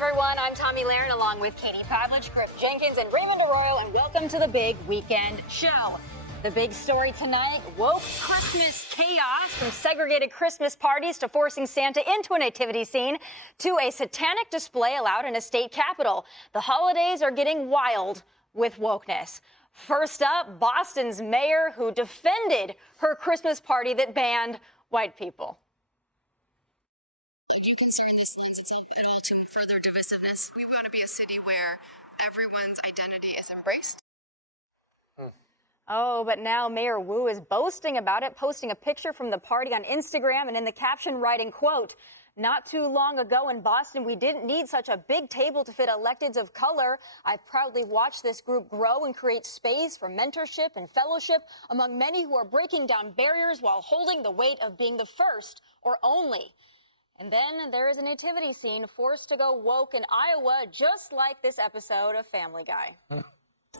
everyone. I'm Tomi Lahren along with Katie Pavlich, Griff Jenkins, and Raymond Arroyo, and welcome to the Big Weekend Show. The big story tonight, woke Christmas chaos, from segregated Christmas parties to forcing Santa into a nativity scene to a satanic display allowed in a state capitol. The holidays are getting wild with wokeness. First up, Boston's mayor who defended her Christmas party that banned white people. Do you consider this lends itself at all to further divisiveness? We want to be a city where everyone's identity is embraced. Oh, but now Mayor Wu is boasting about it, posting a picture from the party on Instagram and in the caption writing, quote, "Not too long ago in Boston, we didn't need such a big table to fit electeds of color. I've proudly watched this group grow and create space for mentorship and fellowship among many who are breaking down barriers while holding the weight of being the first or only." And then there is a nativity scene forced to go woke in Iowa, just like this episode of Family Guy.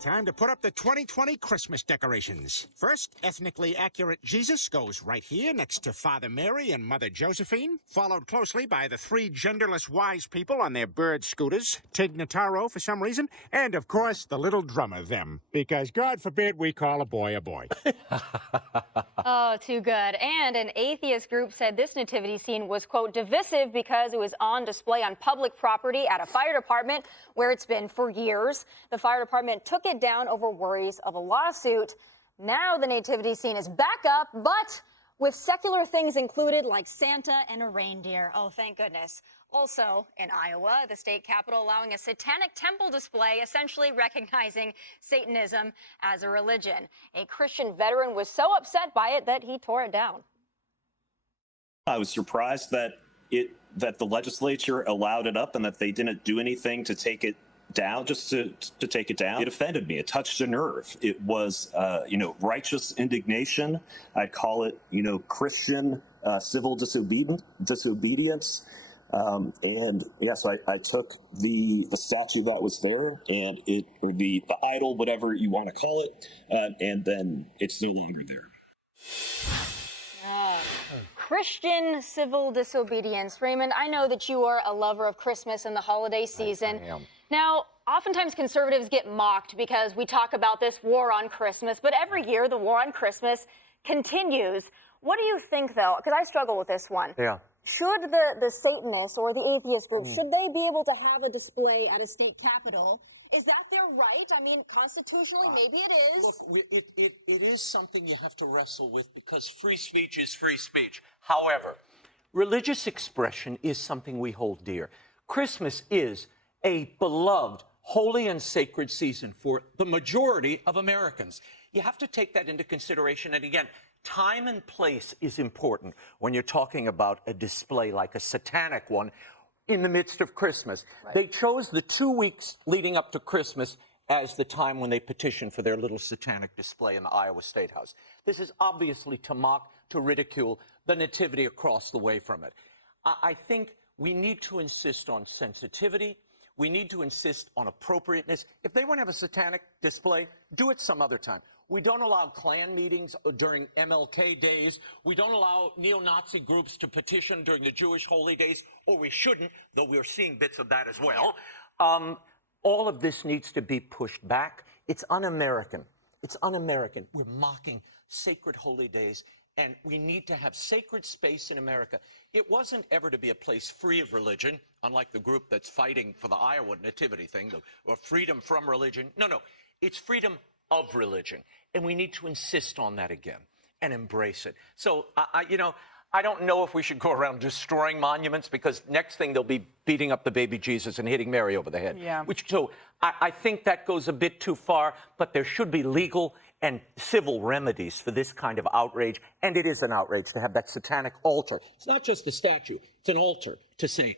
Time to put up the 2020 Christmas decorations. First, ethnically accurate Jesus goes right here next to Father Mary and Mother Josephine, followed closely by the three genderless wise people on their bird scooters, Tig Notaro for some reason, and of course the little drummer, them, because God forbid we call a boy a boy. Oh, too good. And an atheist group said this nativity scene was, quote, divisive because it was on display on public property at a fire department where it's been for years. The fire department took it down over worries of a lawsuit. Now the nativity scene is back up, but with secular things included like Santa and a reindeer. Oh, thank goodness. Also in Iowa, the state capitol allowing a satanic temple display, essentially recognizing Satanism as a religion. A Christian veteran was so upset by it that he tore it down. I was surprised that the legislature allowed it up and that they didn't do anything to take it down, just to take it down. It offended me. It touched a nerve. It was, righteous indignation. I'd call it, Christian civil disobedience. And yes, I took the statue that was there and the idol, whatever you want to call it, and then it's no longer there. Christian civil disobedience. Raymond, I know that you are a lover of Christmas and the holiday season. I am. Now, oftentimes conservatives get mocked because we talk about this war on Christmas, but every year the war on Christmas continues. What do you think, though? Because I struggle with this one. Yeah. Should the Satanists or the atheist group, should they be able to have a display at a state capitol? Is that their right? I mean, constitutionally, maybe it is. Look, it is something you have to wrestle with because free speech is free speech. However, Religious expression is something we hold dear. Christmas is a beloved, holy and sacred season for the majority of Americans. You have to take that into consideration. And again, time and place is important when you're talking about a display like a satanic one in the midst of Christmas. Right. They chose the 2 weeks leading up to Christmas as the time when they petitioned for their little satanic display in the Iowa State House. This is obviously to mock, to ridicule the nativity across the way from it. I think we need to insist on sensitivity. We need to insist on appropriateness. If they want to have a satanic display, do it some other time. We don't allow Klan meetings during MLK days. We don't allow neo-Nazi groups to petition during the Jewish holy days, or we shouldn't, though we're seeing bits of that as well. All of this needs to be pushed back. It's un-American. It's un-American. We're mocking sacred holy days, and we need to have sacred space in America. It wasn't ever to be a place free of religion, unlike the group that's fighting for the Iowa nativity thing, or freedom from religion. No. It's freedom of religion, and we need to insist on that again and embrace it. So, I don't know if we should go around destroying monuments, because next thing they'll be beating up the baby Jesus and hitting Mary over the head. Yeah. So I think that goes a bit too far, but there should be legal and civil remedies for this kind of outrage. And it is an outrage to have that satanic altar. It's not just a statue, it's an altar to Satan.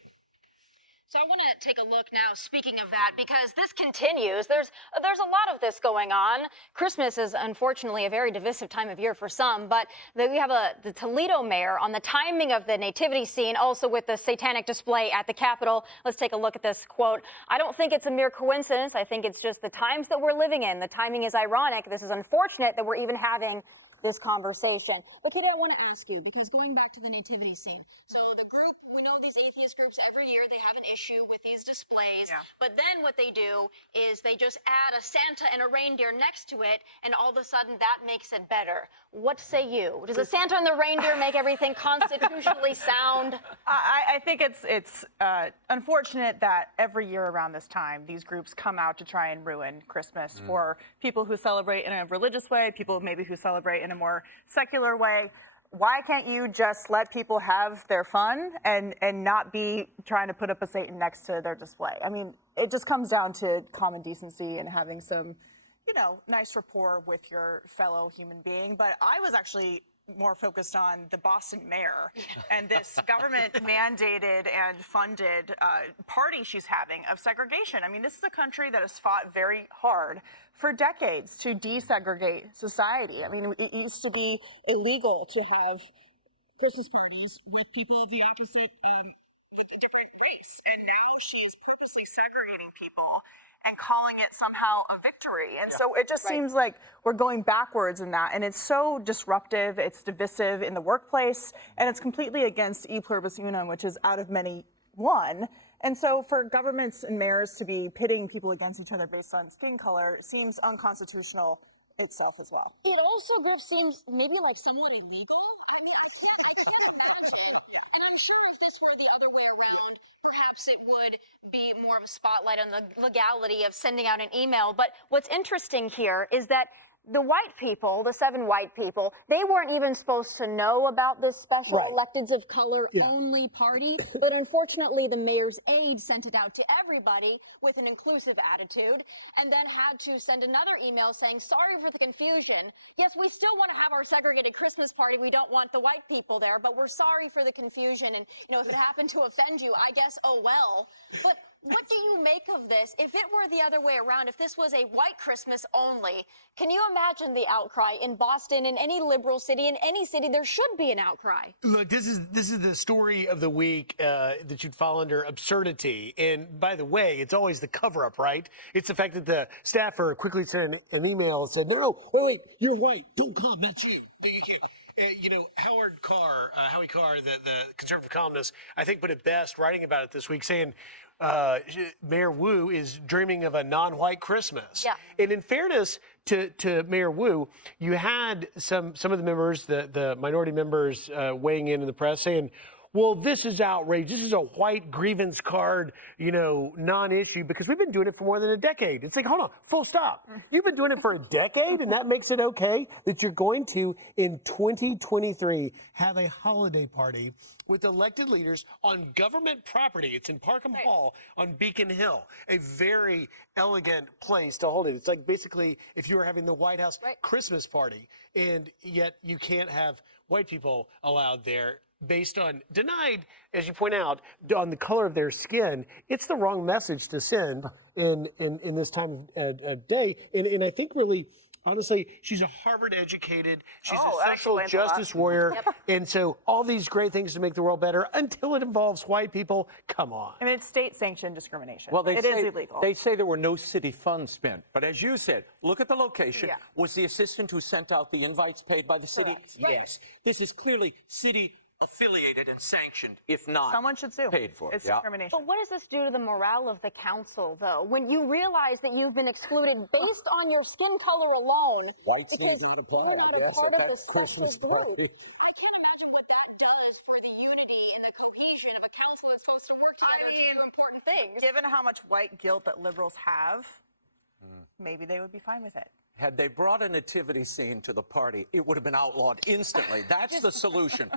So I want to take a look now, speaking of that, because this continues. There's a lot of this going on. Christmas is unfortunately a very divisive time of year for some, but we have the Toledo mayor on the timing of the nativity scene, also with the satanic display at the Capitol. Let's take a look at this quote. "I don't think it's a mere coincidence. I think it's just the times that we're living in. The timing is ironic. This is unfortunate that we're even having this conversation. But Katie, I want to ask you, because going back to the nativity scene, so the group, we know these atheist groups every year, they have an issue with these displays, but then what they do is they just add a Santa and a reindeer next to it, and all of a sudden that makes it better. What say you? Does the Santa and the reindeer make everything constitutionally sound? I think it's unfortunate that every year around this time, these groups come out to try and ruin Christmas for people who celebrate in a religious way, people maybe who celebrate in a more secular way. Why can't you just let people have their fun and not be trying to put up a Satan next to their display? I mean, it just comes down to common decency and having some, nice rapport with your fellow human being. But I was actually more focused on the Boston mayor and this government mandated and funded party she's having of segregation. I mean, this is a country that has fought very hard for decades to desegregate society. I mean, it used to be illegal to have Christmas parties with people of the opposite, with a different race. And now she's purposely segregating people and calling it somehow a victory. And so it just seems like we're going backwards in that. And it's so disruptive, it's divisive in the workplace, and it's completely against e pluribus unum, which is out of many one. And so for governments and mayors to be pitting people against each other based on skin color seems unconstitutional itself as well. It also seems maybe like somewhat illegal. I mean, I can't imagine. And I'm sure if this were the other way around, perhaps it would be more of a spotlight on the legality of sending out an email. But what's interesting here is that the white people, the 7 white people, they weren't even supposed to know about this special electeds of color only party. But unfortunately, the mayor's aide sent it out to everybody with an inclusive attitude, and then had to send another email saying, sorry for the confusion. Yes, we still want to have our segregated Christmas party. We don't want the white people there, but we're sorry for the confusion. And, if it happened to offend you, I guess, oh well. But what do you make of this? If it were the other way around, if this was a white Christmas only, can you imagine the outcry in Boston, in any liberal city, in any city? There should be an outcry. Look, this is the story of the week that you'd fall under absurdity. And by the way, it's always the cover-up, right? It's the fact that the staffer quickly sent an email and said, no, wait, you're white. Don't come. That's you. You can't. Howie Carr, the conservative columnist, I think put it best writing about it this week, saying Mayor Wu is dreaming of a non-white Christmas. Yeah. And in fairness to Mayor Wu, you had some of the members, the minority members weighing in the press saying, well, this is outrageous. This is a white grievance card, non-issue, because we've been doing it for more than a decade. It's like, hold on, full stop. You've been doing it for a decade, and that makes it okay that you're going to, in 2023, have a holiday party with elected leaders on government property. It's in Parkham Hall on Beacon Hill, a very elegant place to hold it. It's like basically if you were having the White House Christmas party, and yet you can't have white people allowed there based on, denied, as you point out, on the color of their skin. It's the wrong message to send in this time of day. And I think really, honestly, she's a Harvard-educated, she's a social justice warrior. And so all these great things to make the world better until it involves white people, come on. I mean, it's state-sanctioned discrimination. Well, it is illegal. They say there were no city funds spent. But as you said, look at the location. Was the assistant who sent out the invites paid by the city? Yes. This is clearly city affiliated and sanctioned, if not Someone should sue. paid for. It's discrimination. But what does this do to the morale of the council, though, when you realize that you've been excluded based on your skin color alone? Whites need to apply, I guess, at that Christmas party. I can't imagine what that does for the unity and the cohesion of a council that's supposed to work together to do important things. Given how much white guilt that liberals have, maybe they would be fine with it. Had they brought a nativity scene to the party, it would have been outlawed instantly. That's the solution.